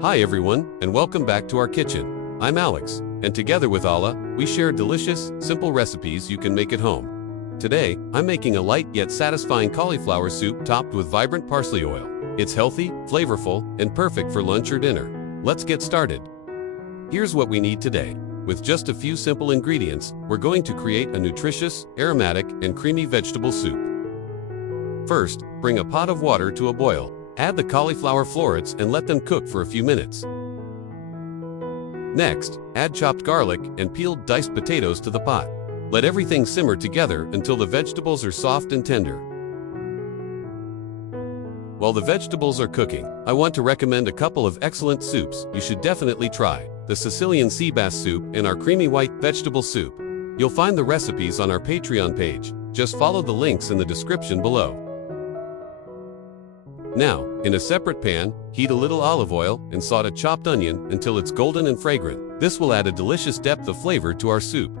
Hi everyone, and welcome back to our kitchen. I'm Alex, and together with Alla, we share delicious, simple recipes you can make at home. Today, I'm making a light yet satisfying cauliflower soup topped with vibrant parsley oil. It's healthy, flavorful, and perfect for lunch or dinner. Let's get started. Here's what we need today. With just a few simple ingredients, we're going to create a nutritious, aromatic, and creamy vegetable soup. First, bring a pot of water to a boil. Add the cauliflower florets and let them cook for a few minutes. Next, add chopped garlic and peeled diced potatoes to the pot. Let everything simmer together until the vegetables are soft and tender. While the vegetables are cooking, I want to recommend a couple of excellent soups you should definitely try: the Sicilian sea bass soup and our creamy white vegetable soup. You'll find the recipes on our Patreon page. Just follow the links in the description below. Now, in a separate pan, heat a little olive oil and saute a chopped onion until it's golden and fragrant. This will add a delicious depth of flavor to our soup.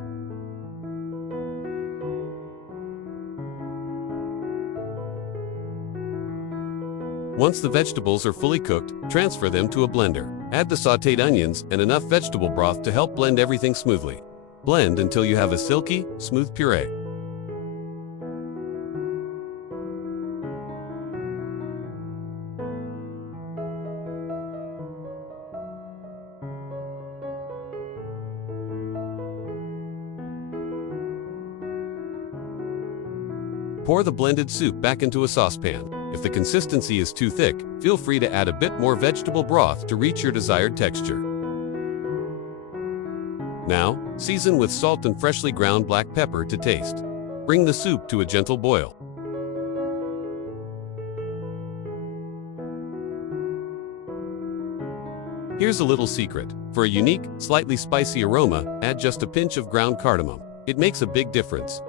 Once the vegetables are fully cooked, transfer them to a blender. Add the sautéed onions and enough vegetable broth to help blend everything smoothly. Blend until you have a silky, smooth puree. Pour the blended soup back into a saucepan. If the consistency is too thick, feel free to add a bit more vegetable broth to reach your desired texture. Now, season with salt and freshly ground black pepper to taste. Bring the soup to a gentle boil. Here's a little secret. For a unique, slightly spicy aroma, add just a pinch of ground cardamom. It makes a big difference.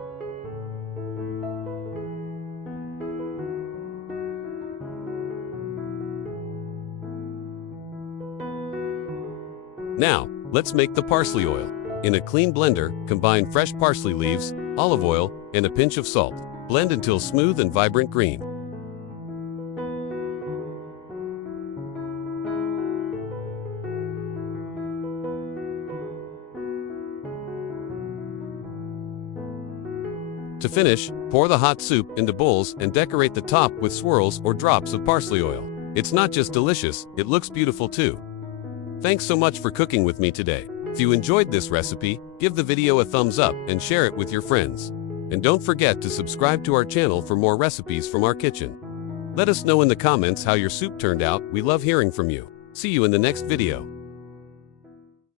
Now, let's make the parsley oil. In a clean blender, combine fresh parsley leaves, olive oil, and a pinch of salt. Blend until smooth and vibrant green. To finish, pour the hot soup into bowls and decorate the top with swirls or drops of parsley oil. It's not just delicious, it looks beautiful too. Thanks so much for cooking with me today. If you enjoyed this recipe, give the video a thumbs up and share it with your friends. And don't forget to subscribe to our channel for more recipes from our kitchen. Let us know in the comments how your soup turned out. We love hearing from you. See you in the next video.